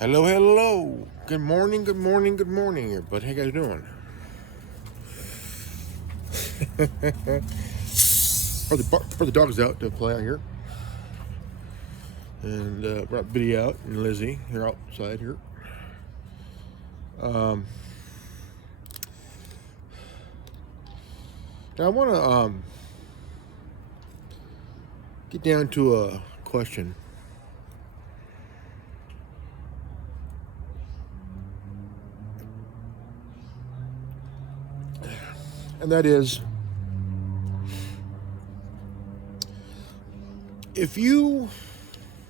Hello, hello. Good morning, good morning, good morning, everybody. How you guys doing? Brought the dogs out to play out here. And brought Biddy out and Lizzie. They're outside here. Now I want to get down to a question. And that is, if you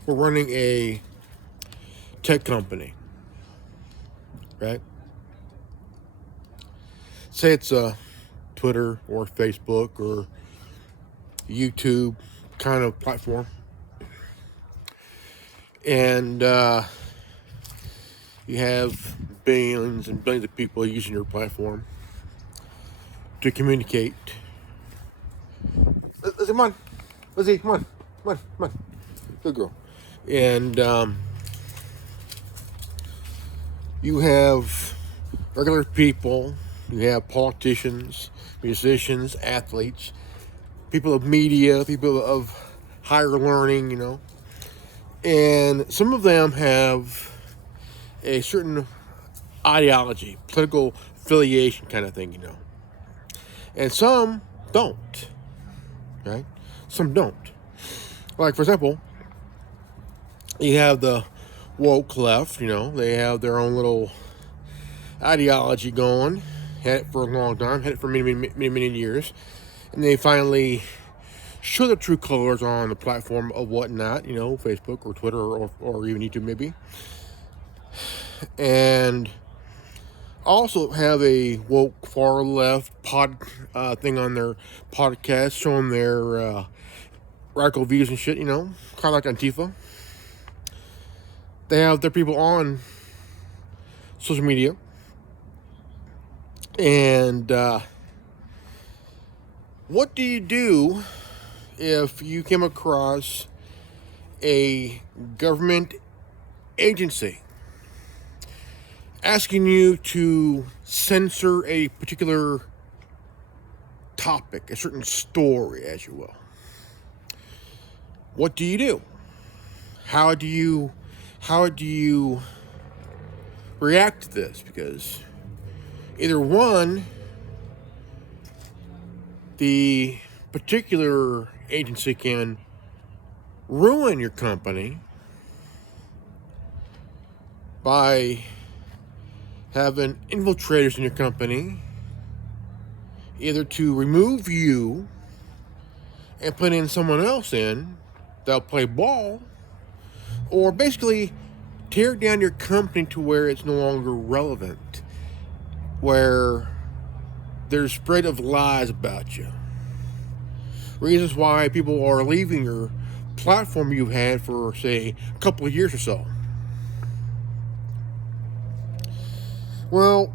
were running a tech company, right? Say it's a Twitter or Facebook or YouTube kind of platform, and you have billions and billions of people using your platform to communicate. Lizzie, come on. Lizzie, come on. Come on, come on. Good girl. And you have regular people, you have politicians, musicians, athletes, people of media, people of higher learning, and some of them have a certain ideology, political affiliation kind of thing, and some don't, right? Some don't. Like, for example, you have the woke left, they have their own little ideology going, had it for a long time, had it for many years, and they finally show the true colors on the platform of whatnot, Facebook or Twitter or even YouTube maybe, and also have a woke far left thing on their podcast showing their radical views and shit, kind of like Antifa. They have their people on social media, and what do you do if you came across a government agency asking you to censor a particular topic, a certain story, as you will? What do you do? How do you react to this? Because either one, the particular agency can ruin your company by having infiltrators in your company, either to remove you and put in someone else in that'll play ball, or basically tear down your company to where it's no longer relevant, where there's spread of lies about you, reasons why people are leaving your platform you've had for, say, a couple of years or so. Well,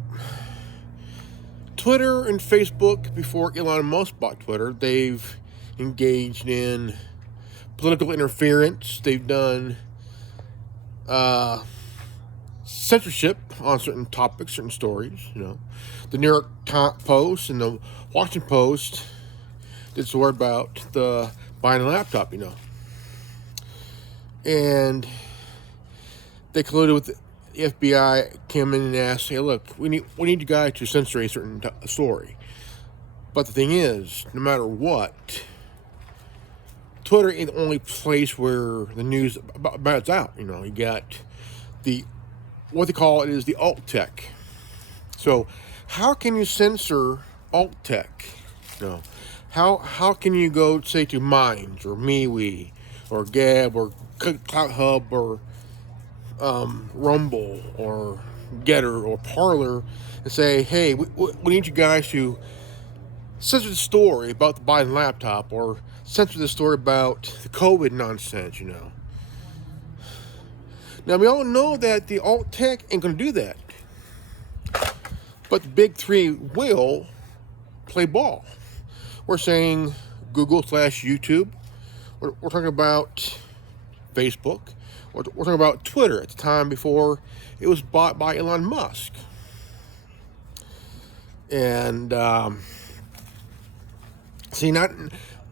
Twitter and Facebook, before Elon Musk bought Twitter, they've engaged in political interference. They've done censorship on certain topics, certain stories. The New York Post and the Washington Post did story about the buying a laptop, and they colluded with the FBI. Came in and asked, "Hey, look, we need you guys to censor a certain story." But the thing is, no matter what, Twitter ain't the only place where the news about it's out. You got what they call it is the alt tech. So how can you censor alt tech? How can you go, say, to Minds or MeWe or Gab or Cloud Hub or Rumble or Getter or Parler and say, hey, we need you guys to censor the story about the Biden laptop or censor the story about the COVID nonsense, Now, we all know that the alt tech ain't going to do that. But the big three will play ball. We're saying Google/YouTube. We're talking about Facebook. We're talking about Twitter at the time before it was bought by Elon Musk. And see, not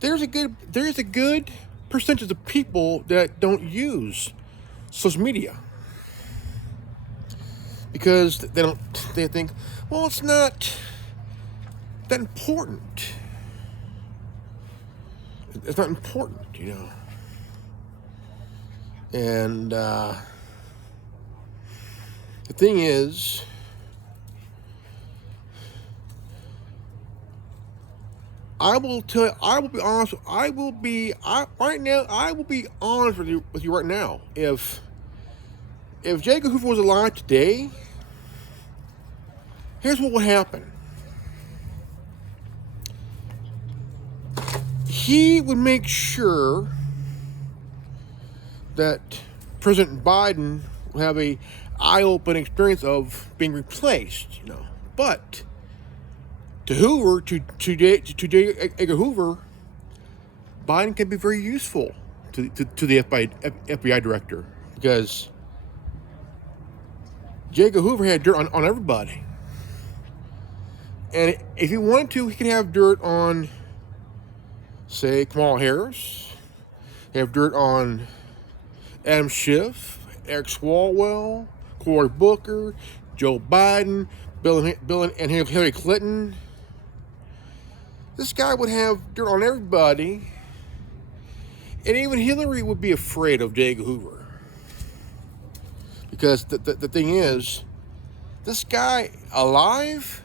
there's a good percentage of people that don't use social media because they think, well, it's not that important. It's not important, you know. And the thing is, I will be honest. Right now, I will be honest with you right now. If Jacob Hoover was alive today, here's what would happen. He would make sure that President Biden will have a eye-opening experience of being replaced, you know. But to Hoover, to J. Edgar Hoover, Biden can be very useful to the FBI director because J. Edgar Hoover had dirt on everybody. And if he wanted to, he could have dirt on, say, Kamala Harris, have dirt on Adam Schiff, Eric Swalwell, Cory Booker, Joe Biden, Bill and Hillary Clinton. This guy would have dirt on everybody, and even Hillary would be afraid of J. Edgar Hoover. Because the thing is, this guy alive,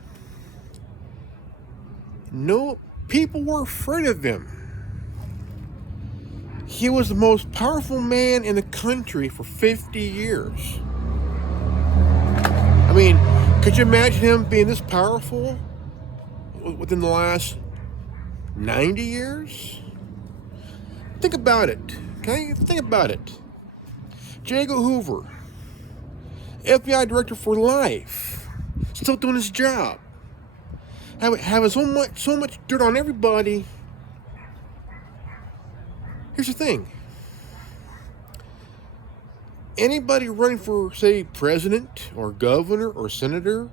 no people were afraid of him. He was the most powerful man in the country for 50 years. I mean, could you imagine him being this powerful within the last 90 years? Think about it, okay? Think about it. J. Edgar Hoover, FBI director for life, still doing his job, having so much dirt on everybody. Here's the thing. Anybody running for, say, president or governor or senator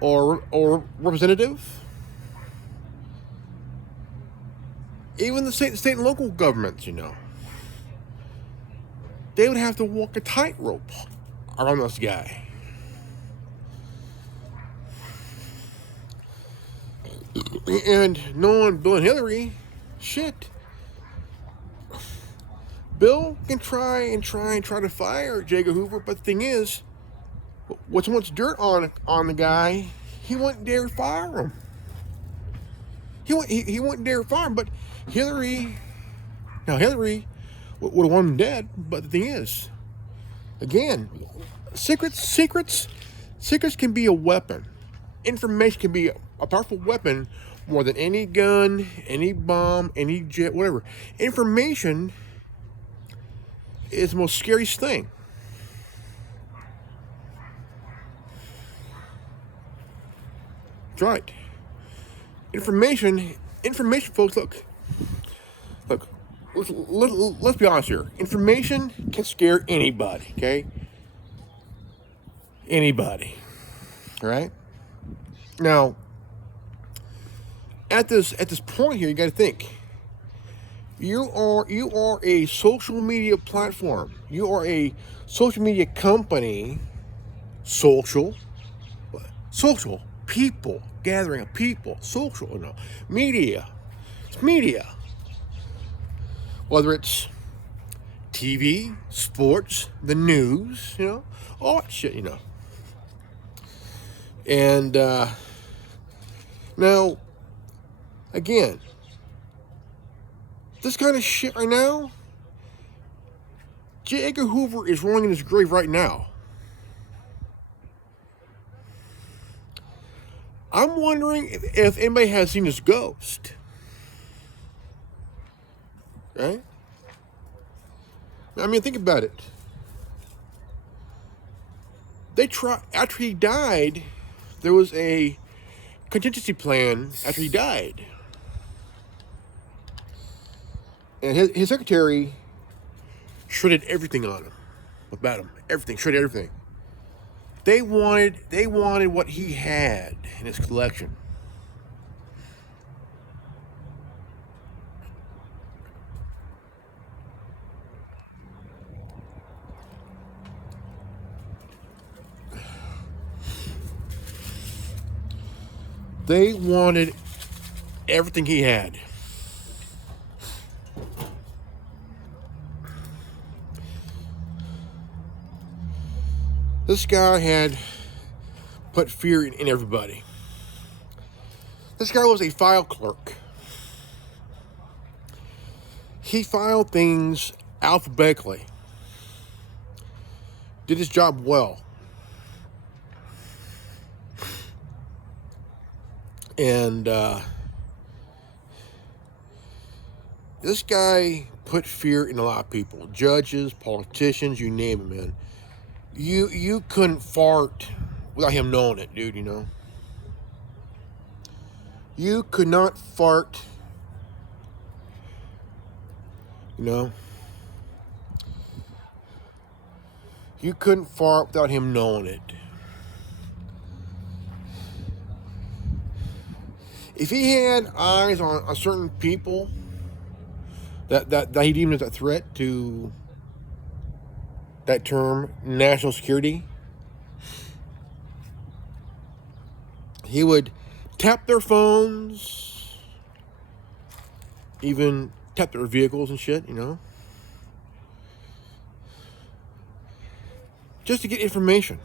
or representative, even the state and local governments, you know, they would have to walk a tightrope around this guy. And knowing Bill and Hillary, shit. Bill can try to fire J. Edgar Hoover, but the thing is, with so much dirt on the guy, he wouldn't dare fire him. He wouldn't dare fire him, but Hillary would have wanted him dead. But the thing is, again, secrets can be a weapon. Information can be a powerful weapon more than any gun, any bomb, any jet, whatever. Information is the most scariest thing. That's right. Information, folks. Look. Let's be honest here. Information can scare anybody. Okay. Anybody. All right. Now, at this point here, you got to think. You are a social media platform. You are a social media company. Social people, gathering of people, social, you know, media. It's media. Whether it's TV, sports, the news, you know, all that shit, you know. And now, again, this kind of shit right now, J. Edgar Hoover is rolling in his grave right now. I'm wondering if anybody has seen his ghost. Right? I mean, think about it. After he died, there was a contingency plan after he died. And his secretary shredded everything on him, about him, everything, shredded everything. They wanted what he had in his collection. They wanted everything he had. This guy had put fear in everybody. This guy was a file clerk. He filed things alphabetically. Did his job well. And this guy put fear in a lot of people. Judges, politicians, you name it, man. You couldn't fart without him knowing it, dude, you know. You could not fart, you know. You couldn't fart without him knowing it. If he had eyes on certain people that he deemed as a threat to that term, national security, he would tap their phones, even tap their vehicles and shit, you know, just to get information.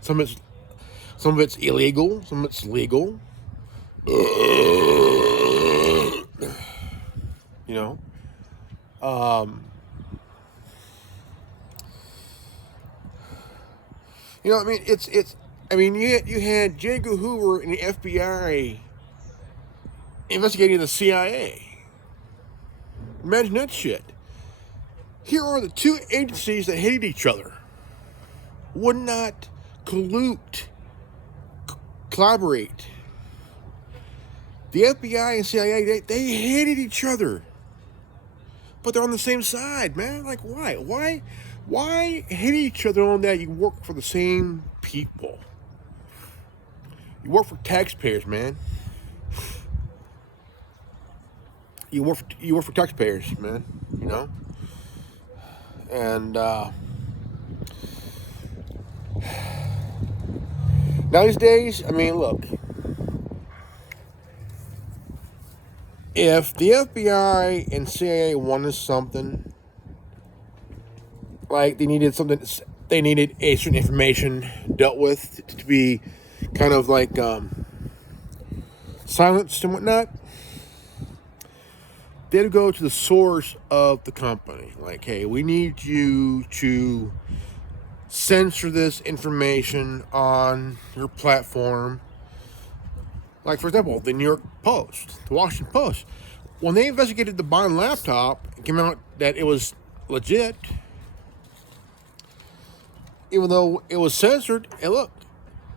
Some of it's illegal, some of it's legal. You know, you know. I mean, it's. I mean, you had J. Edgar Hoover and the FBI investigating the CIA. Imagine that shit. Here are the two agencies that hated each other, would not collude, collaborate. The FBI and CIA, they hated each other. But they're on the same side, man. Like, why? Why hate each other on that? You work for the same people. You work for taxpayers, man. You work for taxpayers, man. You know? And nowadays, I mean, look. If the FBI and CIA wanted something, like they needed a certain information dealt with to be kind of like silenced and whatnot, they'd go to the source of the company. Like, hey, we need you to censor this information on your platform. Like, for example, the New York Post, the Washington Post. When they investigated the Biden laptop, it came out that it was legit. Even though it was censored, and look,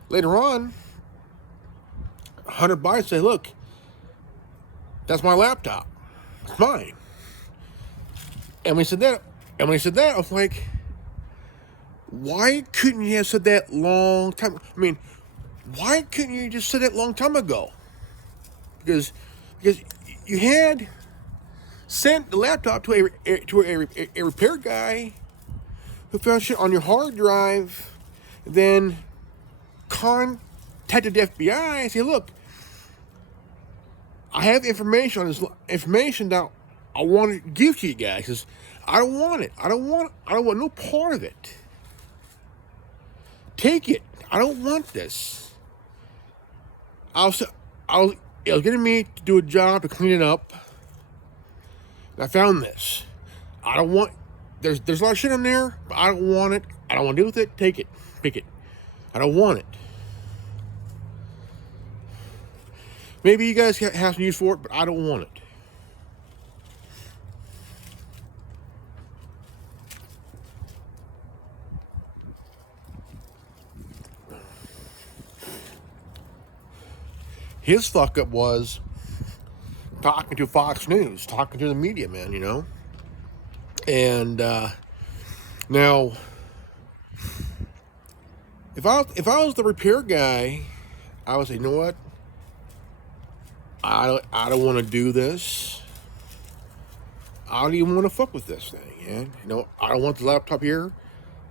later on, Hunter Biden said, look, that's my laptop. It's mine. And when he said that, I was like, why couldn't you have said that long time? I mean, why couldn't you just say that long time ago? Because you had sent the laptop to a repair guy who found shit on your hard drive, then contacted the FBI and said, look, I have information on this information that I want to give to you guys. Because I don't want it. I don't want no part of it. Take it. I don't want this. It was getting me to do a job to clean it up. And I found this. I don't want. There's a lot of shit in there, but I don't want it. I don't want to deal with it. Take it. Pick it. I don't want it. Maybe you guys have some use for it, but I don't want it. His fuck up was talking to Fox News, talking to the media, man, you know? And now, if I was the repair guy, I would say, you know what? I don't want to do this. I don't even want to fuck with this thing, man. I don't want the laptop here,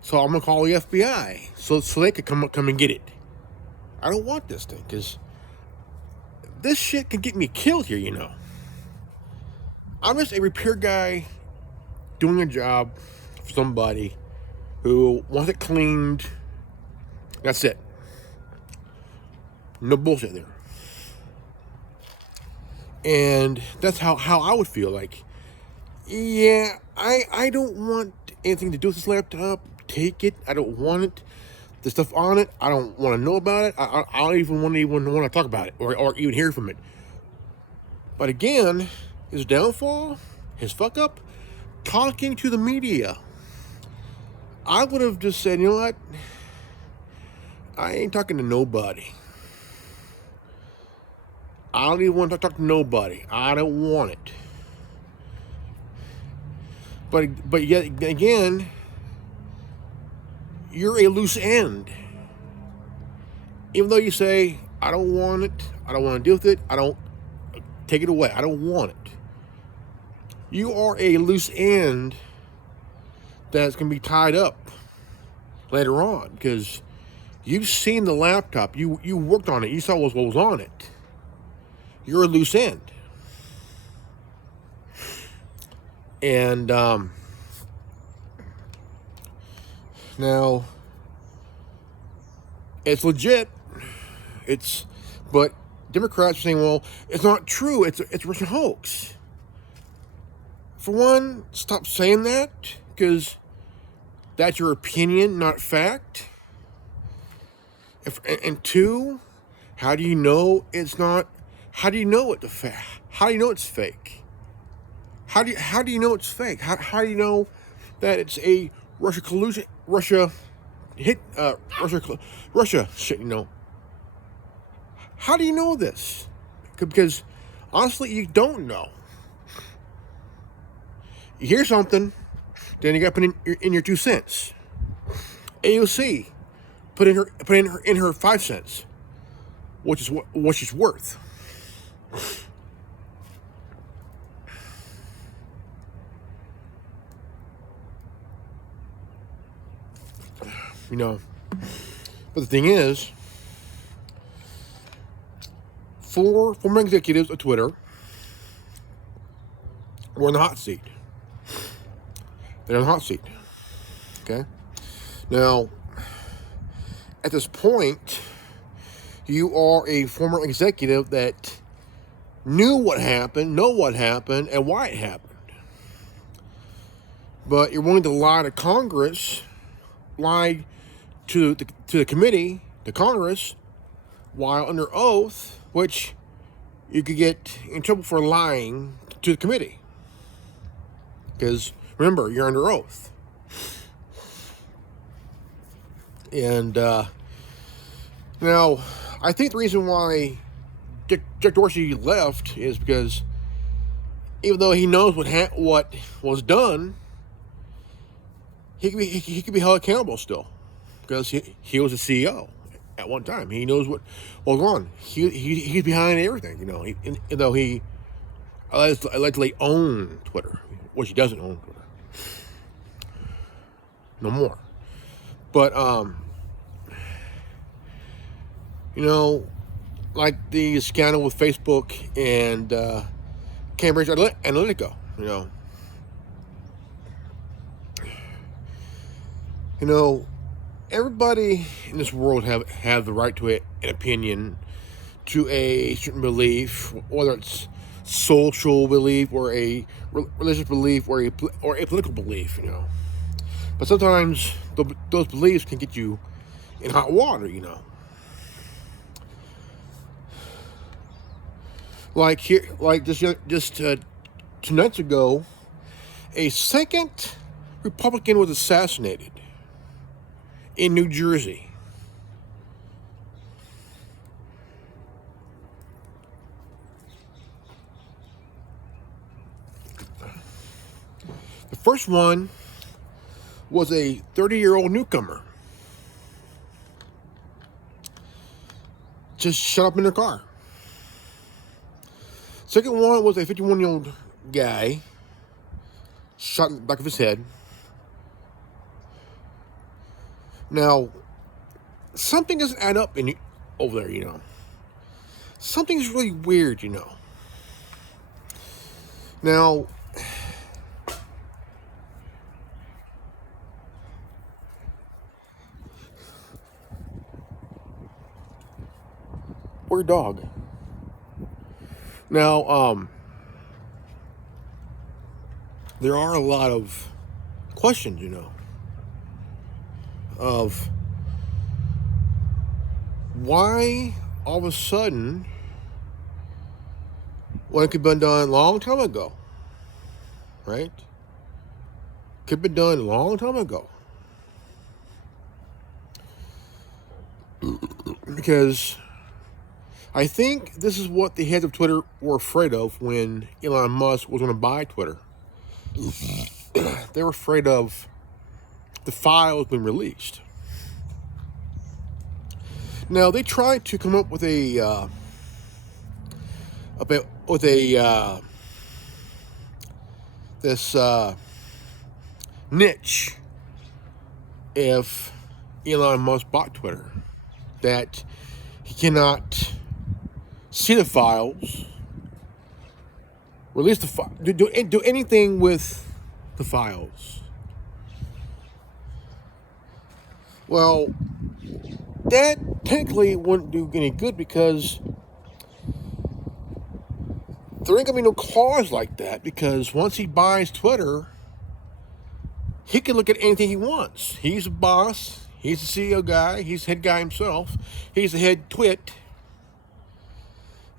so I'm gonna call the FBI so they could come and get it. I don't want this thing because this shit can get me killed here. I'm just a repair guy doing a job for somebody who wants it cleaned. That's it. No bullshit there. And that's how I would feel. Like, yeah, I don't want anything to do with this laptop. Take it. I don't want it. The stuff on it, I don't want to know about it. I don't even want to talk about it or even hear from it. But again, his downfall, his fuck up, talking to the media. I would have just said, you know what? I ain't talking to nobody. I don't even want to talk to nobody. I don't want it. But yet again, you're a loose end. Even though you say, I don't want it, I don't want to deal with it, I don't take it away, I don't want it. You are a loose end that's going to be tied up later on because you've seen the laptop, you worked on it, you saw what was on it. You're a loose end. And now it's legit. But Democrats are saying, well, it's not true. It's a Russian hoax. For one, stop saying that because that's your opinion, not fact. And two, how do you know it's not? How do you know it's fact? How do you know it's fake? How do you know it's fake? How do you know that it's a Russia collusion? Russia shit. How do you know this? Because honestly, you don't know. You hear something, then you got to put in your 2 cents. AOC put in her 5 cents, which is what she's worth. But the thing is, 4 former executives of Twitter were in the hot seat. They're in the hot seat. Okay? Now, at this point, you are a former executive that knew what happened, know what happened, and why it happened. But you're willing to lie to Congress, lie to the committee, to Congress, while under oath, which you could get in trouble for lying to the committee. Because, remember, you're under oath. And, now, I think the reason why Jack Dorsey left is because even though he knows what was done, he could be held accountable still because he was a CEO at one time. He knows what was on. He's behind everything, even though he allegedly owned Twitter, which he doesn't own Twitter no more. But like the scandal with Facebook and Cambridge Analytica, everybody in this world have the right to an opinion, to a certain belief, whether it's social belief or a religious belief or a political belief, But sometimes those beliefs can get you in hot water, Like just 2 nights ago, a second Republican was assassinated in New Jersey. first one was a 30-year-old newcomer. Just shut up in their car. Second one was a 51-year-old guy shot in the back of his head. Now, something doesn't add up over there, you know. Something's really weird, you know. Now, we're a dog. Now, there are a lot of questions, you know, of why all of a sudden, when it could have been done a long time ago, right? Could have been done a long time ago. Because I think this is what the heads of Twitter were afraid of when Elon Musk was going to buy Twitter. They were afraid of the files being released. Now they tried to come up with a niche if Elon Musk bought Twitter, that he cannot see the files, release the do anything with the files. Well, that technically wouldn't do any good because there ain't gonna be no clause like that, because once he buys Twitter, he can look at anything he wants. He's a boss. He's the CEO guy. He's the head guy himself. He's the head twit.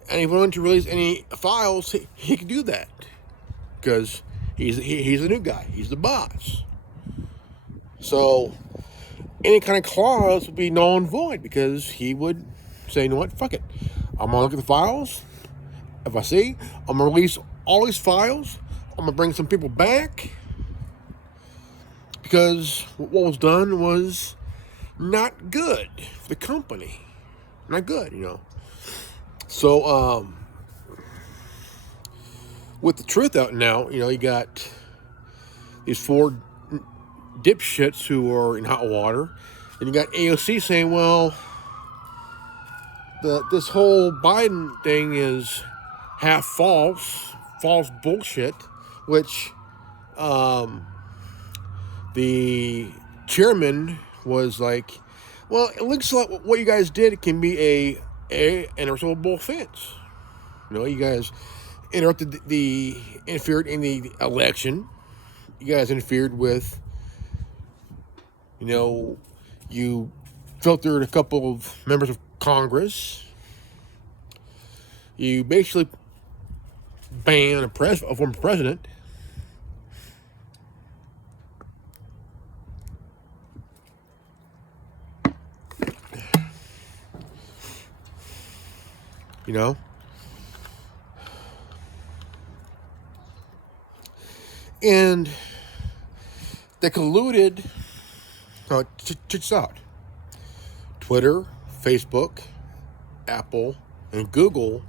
And if he wanted to release any files, he could do that because he's a new guy. He's the boss. So any kind of clause would be null and void because he would say, you know what, fuck it. I'm going to look at the files. If I see, I'm going to release all these files. I'm going to bring some people back because what was done was not good for the company. Not good, you know. So, with the truth out now, you know, you got these 4 dipshits who are in hot water, and you got AOC saying, well, this whole Biden thing is half false bullshit, which the chairman was like, well, it looks like what you guys did can be an irreparable offense. You know, you guys interrupted interfered in the election. You guys interfered with, you know, you filtered a couple of members of Congress. You basically banned a former president. You know? And they colluded. Check this out. Twitter, Facebook, Apple, and Google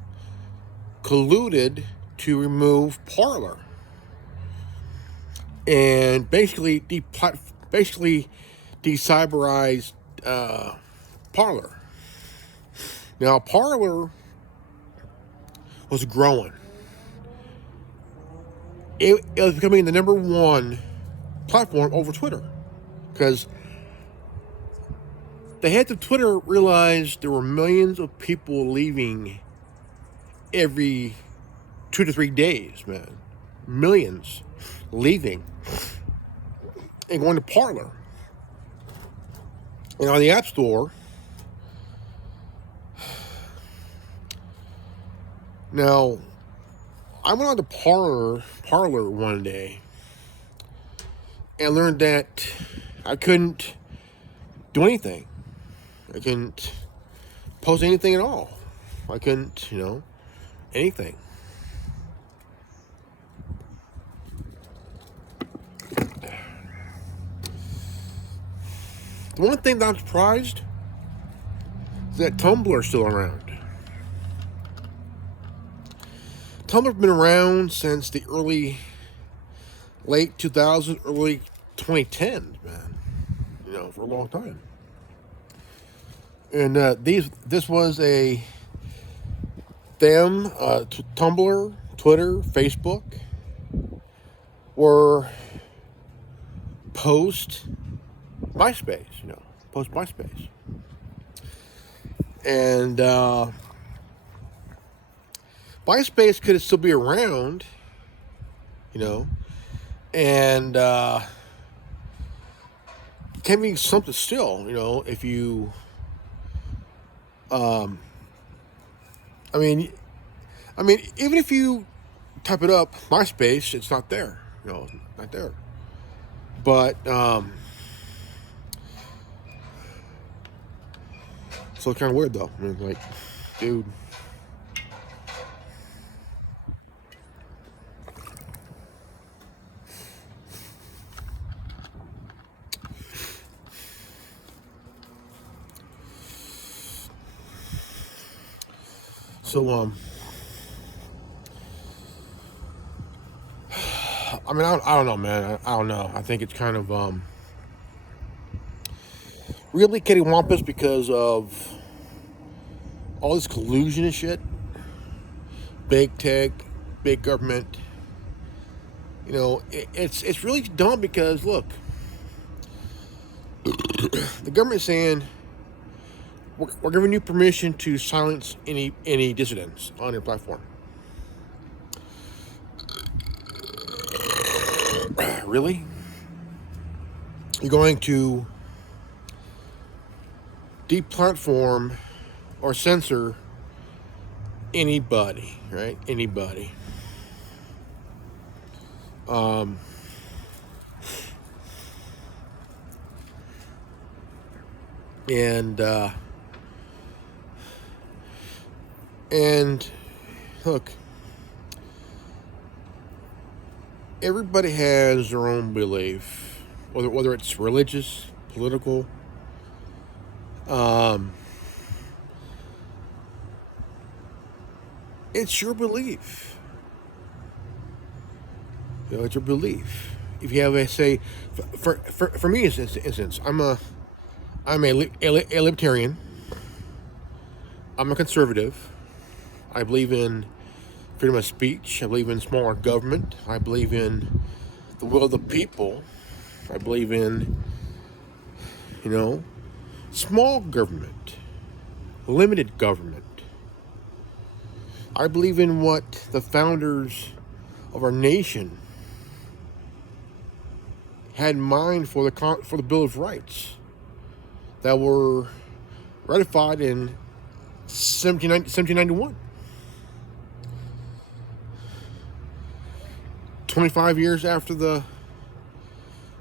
colluded to remove Parler and basically decyberized Parler. Now, Parler was growing. It was becoming the number 1 platform over Twitter because the heads of Twitter realized there were millions of people leaving every 2 to 3 days, man. Millions leaving and going to Parler. And on the App Store, now, I went on to Parler one day and learned that I couldn't do anything. I couldn't post anything at all. I couldn't, you know, anything. The one thing that I'm surprised is that Tumblr's still around. Tumblr's been around since the late 2000s, early 2010s, man. For a long time. And this was Tumblr, Twitter, Facebook were post MySpace, post MySpace. And MySpace could still be around, and can be something still, if you, I mean, even if you type it up, MySpace, it's not there, not there. But, so it's kind of weird though. Dude. So, I don't know, man. I don't know. I think it's kind of, really cattywampus because of all this collusion and shit. Big tech, big government. It's really dumb because, look, the government's saying, we're giving you permission to silence any dissidents on your platform. Really? You're going to deplatform or censor anybody, right? Anybody. And look, everybody has their own belief, whether it's religious, political. It's your belief. It's your belief. If you have say, for me, instance, I'm a libertarian. I'm a conservative. I believe in freedom of speech. I believe in smaller government. I believe in the will of the people. I believe in, small government, limited government. I believe in what the founders of our nation had in mind for the Bill of Rights that were ratified in 1791. 25 years after the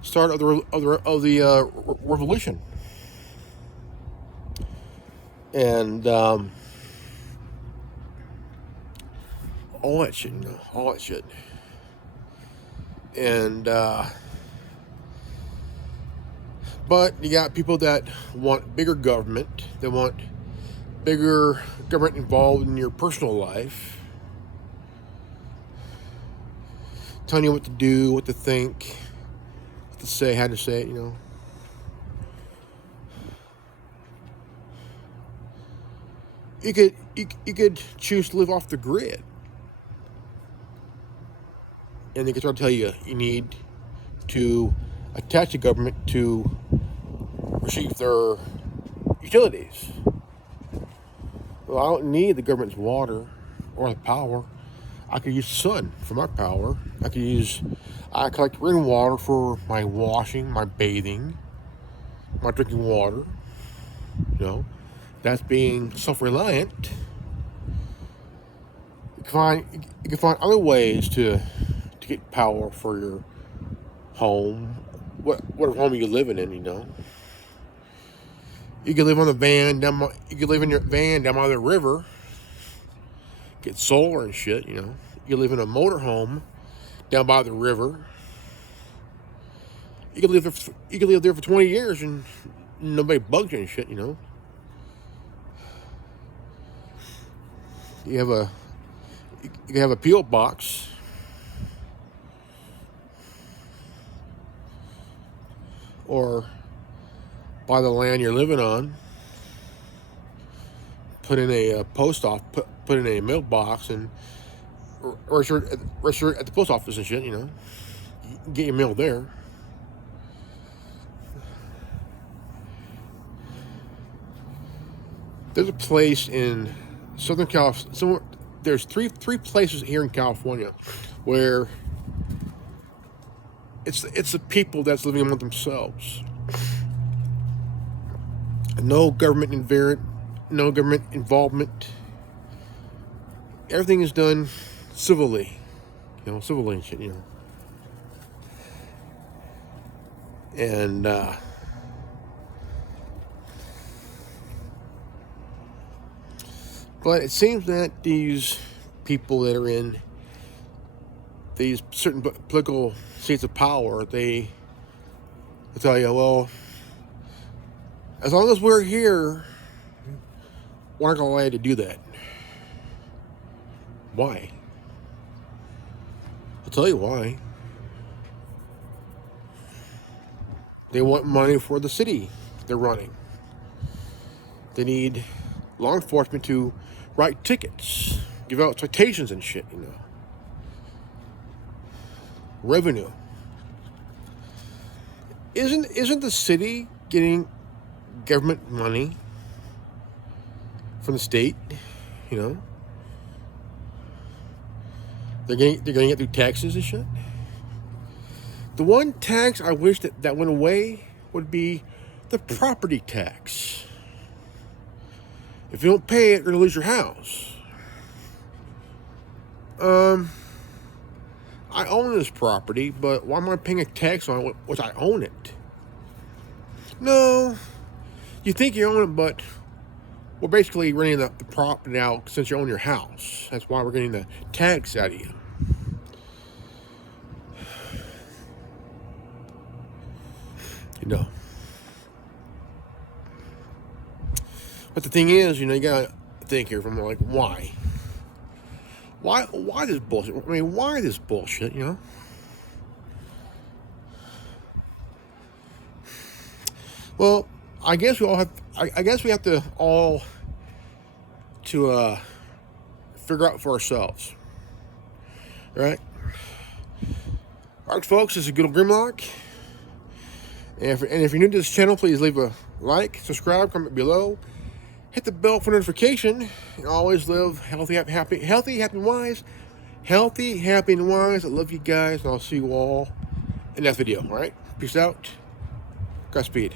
start of the revolution, and all that shit, all that shit, and but you got people that want bigger government, they want bigger government involved in your personal life, telling you what to do, what to think, what to say, how to say it, You could choose to live off the grid. And they can start to tell you need to attach the government to receive their utilities. Well, I don't need the government's water or the power. I could use the sun for my power. I collect rainwater for my washing, my bathing, my drinking water. That's being self-reliant. You can find other ways to get power for your home, whatever home you're living in. You can live on the van you can live in your van down by the river. Get solar and shit. You can live in a motorhome down by the river. You can live there for 20 years and nobody bugs you and shit, you know. You can have a P.O. box, or buy the land you're living on, put in a post off, put in a mailbox, and register at the post office and shit, you know. Get your mail there. There's a place in Southern California. There's three places here in California where it's the people that's living among themselves. No government involvement. Everything is done civilly, you know, civilly and shit, you know. And but it seems that these people that are in these certain political seats of power, they tell you, well, as long as we're here, we're not going to allow you to do that. Why? I'll tell you why. They want money for the city they're running. They need law enforcement to write tickets, give out citations and shit, you know. Revenue. Isn't the city getting government money from the state? You know, they're getting it through taxes and shit. The one tax I wish that went away would be the property tax. If you don't pay it, you're gonna lose your house. I own this property, but why am I paying a tax on it which I own it? No, you think you own it, but we're basically renting the property out since you own your house. That's why we're getting the tax out of you. You know. But the thing is, you know, you gotta think here from like, why? Why this bullshit? I mean, why this bullshit, you know? Well, I guess we have to all to figure out for ourselves. Right? Alright, folks, this is Good Old Grimlock. And if you're new to this channel, please leave a like, subscribe, comment below. Hit the bell for notification, and always live healthy, happy, and wise. Healthy, happy, and wise. I love you guys, and I'll see you all in that video. All right? Peace out. Godspeed.